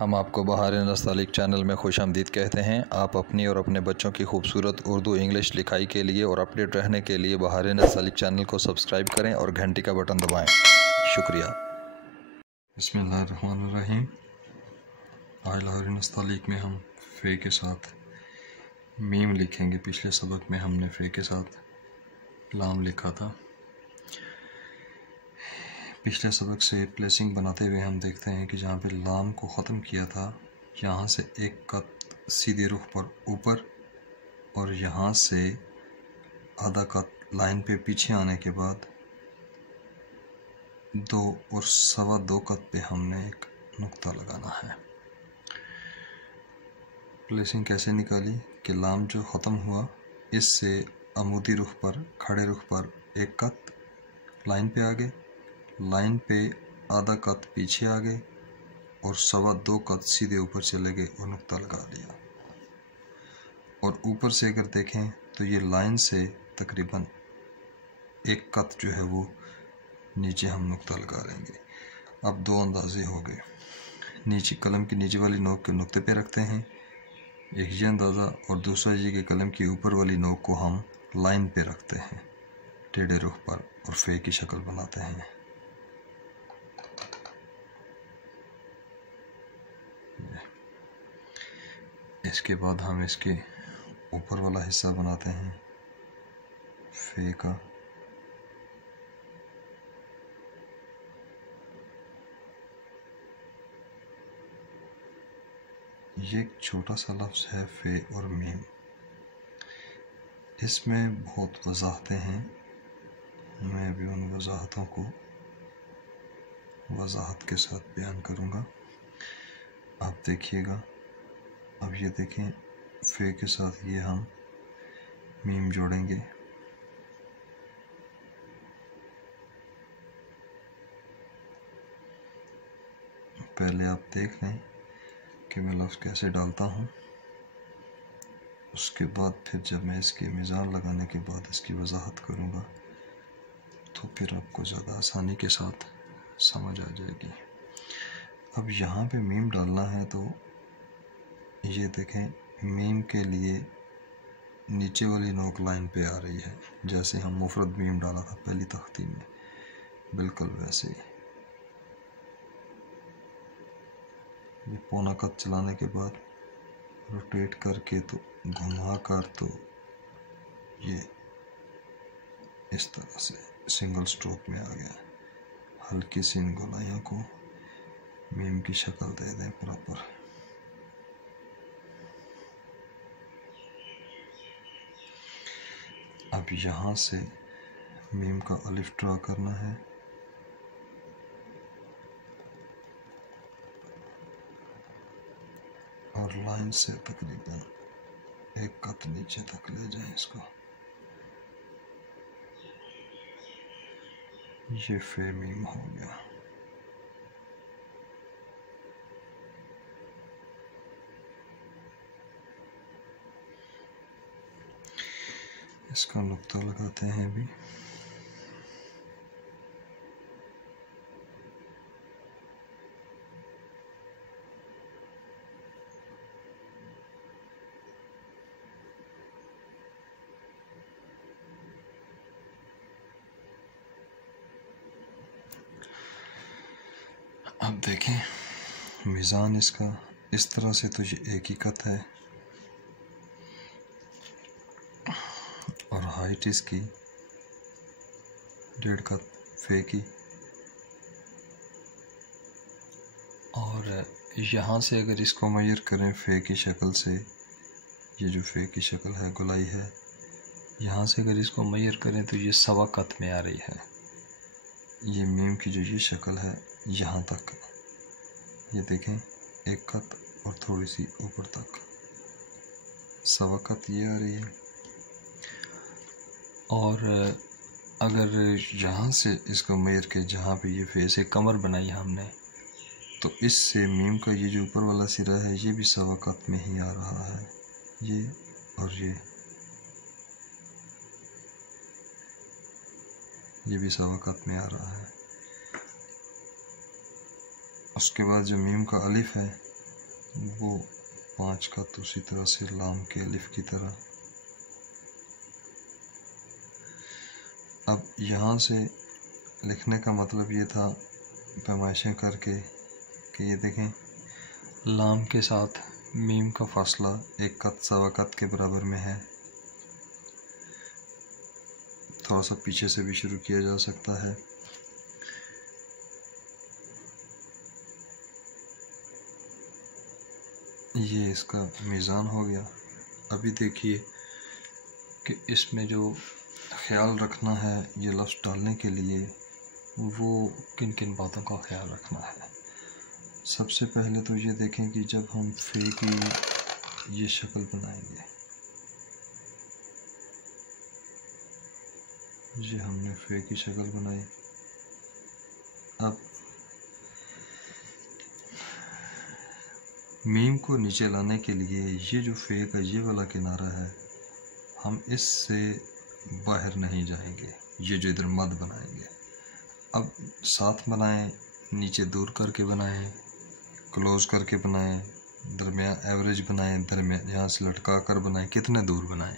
हम आपको बहार नस्तालिक चैनल में खुशामदीद कहते हैं। आप अपनी और अपने बच्चों की खूबसूरत उर्दू इंग्लिश लिखाई के लिए और अपडेट रहने के लिए बहार नस्तालिक चैनल को सब्सक्राइब करें और घंटी का बटन दबाएं। शुक्रिया। बिस्मिल्लाहिर्रहमानिर्रहीम। आज बहार नस्तालिक में हम फ़े के साथ मीम लिखेंगे। पिछले सबक में हमने फ़े के साथ लाम लिखा था। पिछले सबक से प्लेसिंग बनाते हुए हम देखते हैं कि जहाँ पे लाम को ख़त्म किया था, यहाँ से एक कत सीधे रुख पर ऊपर और यहाँ से आधा कत लाइन पे पीछे आने के बाद 2 और सवा 2 कत पे हमने एक नुक्ता लगाना है। प्लेसिंग कैसे निकाली कि लाम जो ख़त्म हुआ, इससे अमूदी रुख पर, खड़े रुख पर एक कत लाइन पे आ गए, लाइन पे आधा कत पीछे आ गए और सवा 2 कत सीधे ऊपर चले गए और नुक्ता लगा लिया। और ऊपर से अगर देखें तो ये लाइन से तकरीबन एक कत जो है वो नीचे हम नुक्ता लगा लेंगे। अब 2 अंदाजे हो गए। नीचे कलम की नीचे वाली नोक के नुक्ते पे रखते हैं, एक ये अंदाज़ा, और दूसरा ये कि कलम की ऊपर वाली नोक को हम लाइन पे रखते हैं टेढ़े रुख पर और फ़े की शक्ल बनाते हैं। इसके बाद हम इसके ऊपर वाला हिस्सा बनाते हैं फ़े का। ये एक छोटा सा लफ्ज़ है फ़े और मीम। इसमें बहुत वजाहतें हैं। मैं भी उन वजाहतों को वजाहत के साथ बयान करूँगा। आप देखिएगा। अब ये देखें, फ़े के साथ ये हम मीम जोड़ेंगे। पहले आप देख लें कि मैं लफ्ज़ कैसे डालता हूँ। उसके बाद फिर जब मैं इसके मिज़ान लगाने के बाद इसकी वजाहत करूँगा तो फिर आपको ज़्यादा आसानी के साथ समझ आ जाएगी। अब यहाँ पे मीम डालना है तो ये देखें, मीम के लिए नीचे वाली नोक लाइन पे आ रही है, जैसे हम मुफरद मीम डाला था पहली तख्ती में, बिल्कुल वैसे ही। ये पौना कत चलाने के बाद रोटेट करके तो घुमा कर तो ये इस तरह से सिंगल स्ट्रोक में आ गया। हल्की सी इन गोलाइयों को मीम की शक्ल दे दें प्रॉपर। अब यहाँ से मीम का अलिफ ड्रा करना है और लाइन से तकरीबन एक कत नीचे तक ले जाएं इसको। ये फ़े मीम हो गया। इसका नुक्ता लगाते हैं अभी। अब देखें, मिज़ान इसका इस तरह से तो ये एक ही कत है और हाइट इसकी 1.5 कत फ़े की। और यहाँ से अगर इसको मेजर करें फ़े की शक्ल से, ये जो फ़े की शक्ल है, गोलाई है, यहाँ से अगर इसको मेजर करें तो ये सवा कत में आ रही है। ये मीम की जो ये शक्ल है यहाँ तक, ये देखें, एक कत और थोड़ी सी ऊपर तक सवा कत ये आ रही है। और अगर यहाँ से इसको मेजर के जहाँ पे ये फ़े से कमर बनाई हमने, तो इससे मीम का ये जो ऊपर वाला सिरा है ये भी सवा कत में ही आ रहा है, ये और ये भी सवा कत में आ रहा है। उसके बाद जो मीम का अलिफ है वो 5 कत उसी तरह से लाम के अलिफ की तरह। अब यहाँ से लिखने का मतलब ये था पैमाइशें करके कि ये देखें लाम के साथ मीम का फासला 1 कत सवा कत के बराबर में है। थोड़ा सा पीछे से भी शुरू किया जा सकता है। ये इसका मीज़ान हो गया। अभी देखिए कि इसमें जो ख्याल रखना है ये लफ्ज़ डालने के लिए, वो किन किन बातों का ख्याल रखना है। सबसे पहले तो ये देखें कि जब हम फे की ये शक्ल बनाएंगे, ये हमने फे की शक्ल बनाई। अब मीम को नीचे लाने के लिए ये जो फे का ये वाला किनारा है, हम इससे बाहर नहीं जाएंगे। ये जो इधर मद बनाएंगे, अब साथ बनाएं, नीचे दूर करके बनाएं, क्लोज करके बनाएं, दरमियान एवरेज बनाएं, दरमियान यहाँ से लटका कर बनाएं, कितने दूर बनाएं।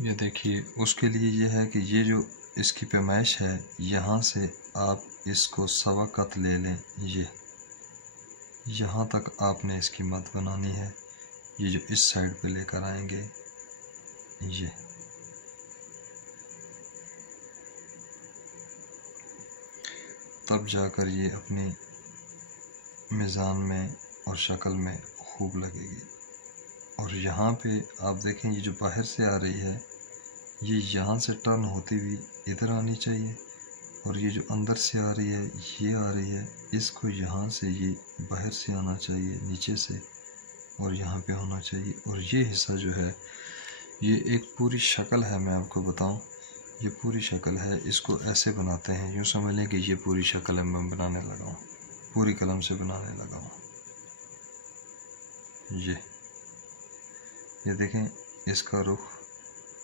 ये देखिए उसके लिए ये है कि ये जो इसकी पैमाइश है, यहाँ से आप इसको सवा कत ले लें। ये यहाँ तक आपने इसकी मद बनानी है। ये जो इस साइड पे लेकर आएंगे, ये तब जाकर ये अपनी मीज़ान में और शक्ल में खूब लगेगी। और यहाँ पे आप देखें ये जो बाहर से आ रही है, ये यहाँ से टर्न होती हुई इधर आनी चाहिए, और ये जो अंदर से आ रही है, ये आ रही है, इसको यहाँ से ये बाहर से आना चाहिए नीचे से, और यहाँ पे होना चाहिए। और ये हिस्सा जो है, ये एक पूरी शक्ल है। मैं आपको बताऊं, ये पूरी शक्ल है। इसको ऐसे बनाते हैं, यूँ समझ लें कि ये पूरी शक्ल है, मैं बनाने लगा हूँ, पूरी कलम से बनाने लगा हूँ। ये देखें इसका रुख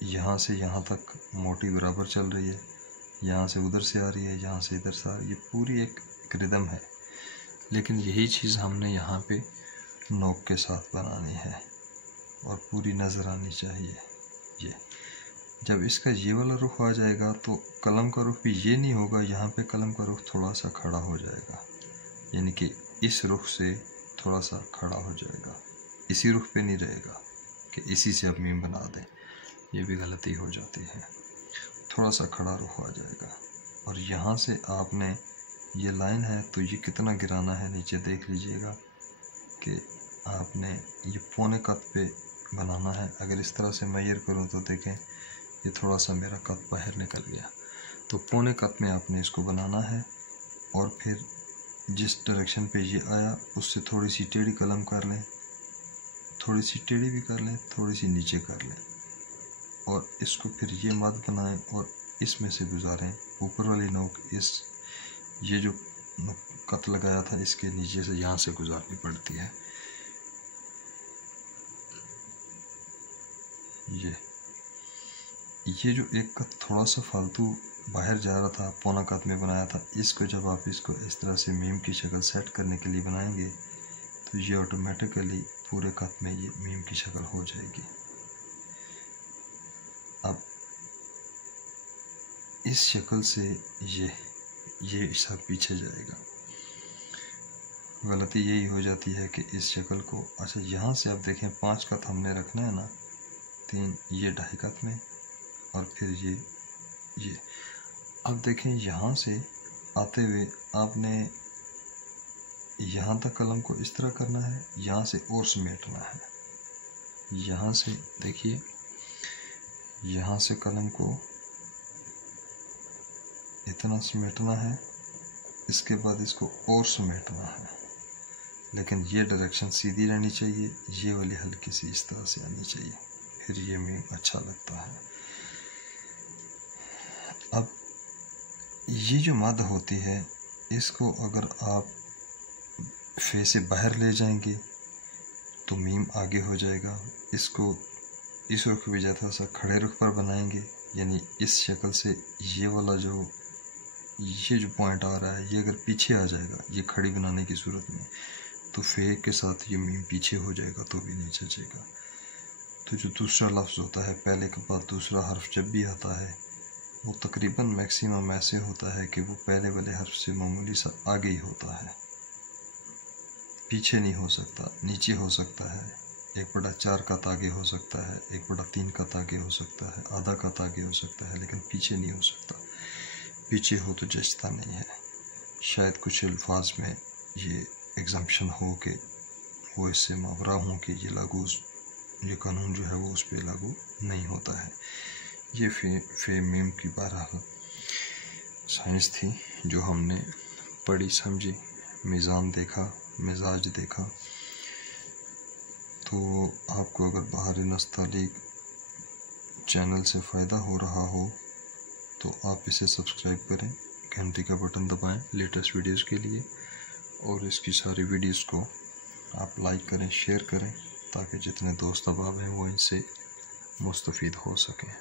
यहाँ से यहाँ तक मोटी बराबर चल रही है, यहाँ से उधर से आ रही है, यहाँ से इधर से आ रही है। ये पूरी एक रिदम है। लेकिन यही चीज़ हमने यहाँ पे नोक के साथ बनानी है और पूरी नज़र आनी चाहिए। ये जब इसका ये वाला रुख आ जाएगा तो कलम का रुख भी ये नहीं होगा, यहाँ पे कलम का रुख थोड़ा सा खड़ा हो जाएगा, यानी कि इस रुख से थोड़ा सा खड़ा हो जाएगा। इसी रुख पे नहीं रहेगा कि इसी से अब मीम बना दें, ये भी गलती हो जाती है। थोड़ा सा खड़ा रुख आ जाएगा। और यहाँ से आपने ये लाइन है तो ये कितना गिराना है नीचे देख लीजिएगा कि आपने ये पौने कत पे बनाना है। अगर इस तरह से मैयर करूँ तो देखें ये थोड़ा सा मेरा कत बाहर निकल गया, तो पौने कत में आपने इसको बनाना है। और फिर जिस डायरेक्शन पे ये आया उससे थोड़ी सी टेढ़ी कलम कर लें, थोड़ी सी टेढ़ी भी कर लें, थोड़ी सी नीचे कर लें, और इसको फिर ये मद बनाएं और इसमें से गुजारें। ऊपर वाली नोक इस ये जो कत लगाया था इसके नीचे से यहाँ से गुजारनी पड़ती है। ये जो एक कत थोड़ा सा फालतू बाहर जा रहा था, पौना कत में बनाया था, इसको जब आप इसको इस तरह से मीम की शक्ल सेट करने के लिए बनाएंगे तो ये ऑटोमेटिकली पूरे कत में ये मीम की शक्ल हो जाएगी। अब इस शक्ल से ये सब पीछे जाएगा। गलती यही हो जाती है कि इस शक्ल को, अच्छा यहाँ से आप देखें 5 कत हमने रखना है ना, 3 ये 2.5 कत में, और फिर ये अब देखें यहाँ से आते हुए आपने यहाँ तक कलम को इस तरह करना है, यहाँ से और समेटना है। यहाँ से देखिए, यहाँ से कलम को इतना समेटना है, इसके बाद इसको और समेटना है, लेकिन ये डायरेक्शन सीधी रहनी चाहिए, ये वाली हल्की सी इस तरह से आनी चाहिए, फिर ये मीम अच्छा लगता है। अब ये जो मद होती है, इसको अगर आप फे से बाहर ले जाएंगे तो मीम आगे हो जाएगा। इसको इस रुख पे जैसा सा खड़े रुख पर बनाएंगे, यानी इस शक्ल से ये वाला जो ये जो पॉइंट आ रहा है ये अगर पीछे आ जाएगा ये खड़ी बनाने की सूरत में, तो फे के साथ ये मीम पीछे हो जाएगा तो भी नहीं जचेगा। तो जो दूसरा लफ्ज़ होता है, पहले के बाद दूसरा हर्फ जब भी आता है वो तकरीबन मैक्सिमम ऐसे होता है कि वो पहले वाले हर्फ से मामूली सा आगे ही होता है, पीछे नहीं हो सकता, नीचे हो सकता है, 1/4 कत आगे हो सकता है, 1/3 कत आगे हो सकता है, आधा कत आगे हो सकता है, लेकिन पीछे नहीं हो सकता। पीछे हो तो जचता नहीं है। शायद कुछ अल्फाज में ये एग्जम्पशन हो कि वो इससे मावरा हों कि ये कानून जो है वो उस पर लागू नहीं होता है। ये फे मीम की बहरहाल साइंस थी जो हमने पढ़ी समझी, मिज़ान देखा, मिजाज देखा। तो आपको अगर बहार नस्तालीग चैनल से फ़ायदा हो रहा हो तो आप इसे सब्सक्राइब करें, घंटी का बटन दबाएं लेटेस्ट वीडियोस के लिए, और इसकी सारी वीडियोस को आप लाइक करें, शेयर करें, ताकि जितने दोस्त अहबाब हैं वो इनसे मुस्तफ़ीद हो सकें।